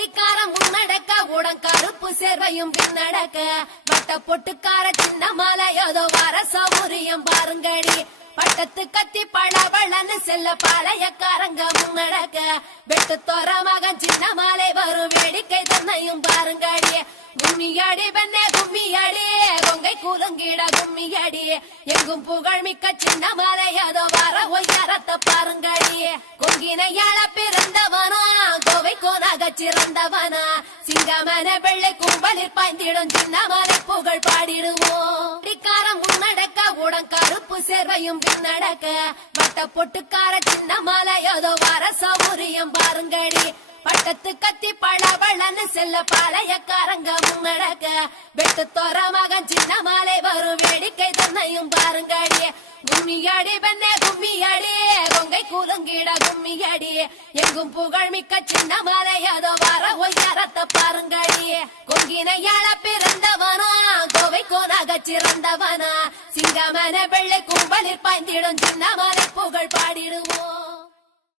கெட்டிக்காரம் முன்னடக்க உடன் கருப்பு சேர்வையும் பின்னடக்க வட்ட பொட்டுக்கார சின்ன மாலையோதோ வர சௌரியம் பாருங்கடி பட்டத்து கத்தி பழவளன்னு செல்ல பாளையக்காரங்க முன்னடக்க வெட்டு தோற மகன் சின்ன மாலை வரும் வேடிக்கை தன்னையும் பாருங்கடி கும்மியடி பெண்ணே கும்மியடி கொங்கை கூலுங்கிட கும்மியடி எங்கும் புகழ் மிக்க சின்ன மாலையோதோ வர ஒய்யாரத்தை பாருங்கடி கொங்கினையாள பிறந்தவனா கோவை கோனாக சிறந்தவனா சிங்கமன வெள்ளை கும்பலில் பாய்ந்திடும் சின்ன மாலை புகழ் பாடிடுவோம் கெட்டிக்காரம் முன்னடக்க உடன் கருப்பு சேர்வையும் பின்னடக்க வட்ட பொட்டுக்கார சின்ன மாலையோதோ வர சௌரியம் பாருங்கடி பட்டத்து கத்தி பழவளன்னு செல்ல பாளையக்காரங்க முன்னடக்க வெட்டு தோற மகன் சின்ன மாலை வரும் வேடிக்கை தன்னையும் பாருங்கடி கும்மியடி பெண்ணே கும்மியடி கொங்கை கூலுங்கிட கும்மியடி எங்கும் புகழ் மிக்க சின்ன மாலையோதோ வர ஒய்யாரத்தை பாருங்கடி கொங்கினையாள பிறந்தவனா கோவை கோனாக சிறந்தவனா சிங்கமன வெள்ளை கும்பலில் பாய்ந்திடும் சின்ன மாலை புகழ் பாடிடுவோம்.